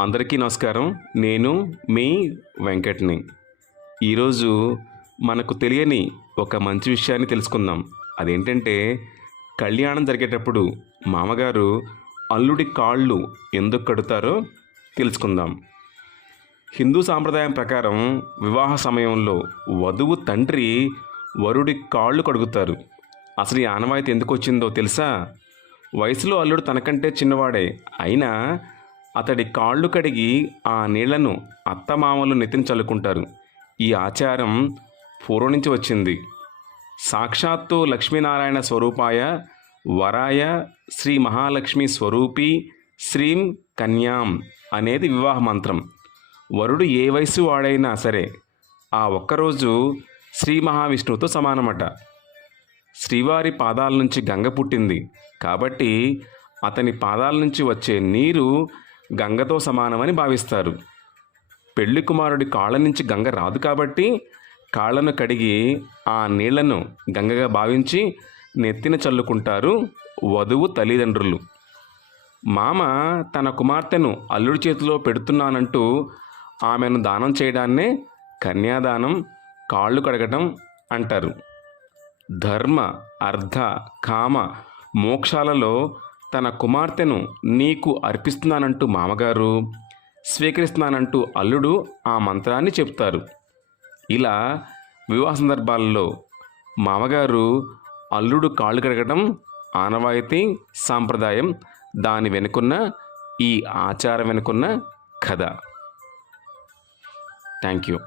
అందరికీ నమస్కారం. నేను మీ వెంకట్ని. ఈరోజు మనకు తెలియని ఒక మంచి విషయాన్ని తెలుసుకుందాం. అదేంటంటే కళ్యాణం జరిగేటప్పుడు మామగారు అల్లుడి కాళ్ళు ఎందుకు కడుతారో తెలుసుకుందాం. హిందూ సాంప్రదాయం ప్రకారం వివాహ సమయంలో వధువు తండ్రి వరుడి కాళ్ళు కడుగుతారు. అసలు ఈ ఆనవాయితీ ఎందుకు వచ్చిందో తెలుసా? వయసులో అల్లుడు తనకంటే చిన్నవాడే. అయినా అతడి కాళ్ళు కడిగి ఆ నీళ్ళను అత్తమామలు నెత్తిన చల్లుకుంటారు ఈ ఆచారం పూర్వం నుంచి వచ్చింది. సాక్షాత్తు లక్ష్మీనారాయణ స్వరూపాయ వరాయ శ్రీ మహాలక్ష్మి స్వరూపి శ్రీం కన్యాం అనేది వివాహ మంత్రం. వరుడు ఏ వయసు వాడైనా సరే ఆ ఒక్కరోజు శ్రీ మహావిష్ణువుతో సమానమట. శ్రీవారి పాదాల నుంచి గంగ పుట్టింది. కాబట్టి అతని పాదాల నుంచి వచ్చే నీరు గంగతో సమానమని భావిస్తారు. పెళ్ళి కుమారుడి కాళ్ళ నుంచి గంగ రాదు కాబట్టి కాళ్ళను కడిగి ఆ నీళ్ళను గంగగా భావించి నెత్తిన చల్లుకుంటారు వధువు తల్లిదండ్రులు. మామ తన కుమార్తెను అల్లుడి చేతిలో పెడుతున్నానంటూ ఆమెను దానం చేయడాన్నే కన్యాదానం కాళ్ళు కడగటం అంటారు. ధర్మ అర్థ కామ మోక్షాలలో తన కుమార్తెను నీకు అర్పిస్తున్నానంటూ మామగారు స్వీకరిస్తున్నానంటూ అల్లుడు ఆ మంత్రాన్ని చెప్తారు. ఇలా వివాహ సందర్భాల్లో మామగారు అల్లుడు కాళ్ళు కడగడం ఆనవాయితీ సాంప్రదాయం దాని వెనుకున్న ఈ ఆచారం వెనుకున్న కథ. Thank you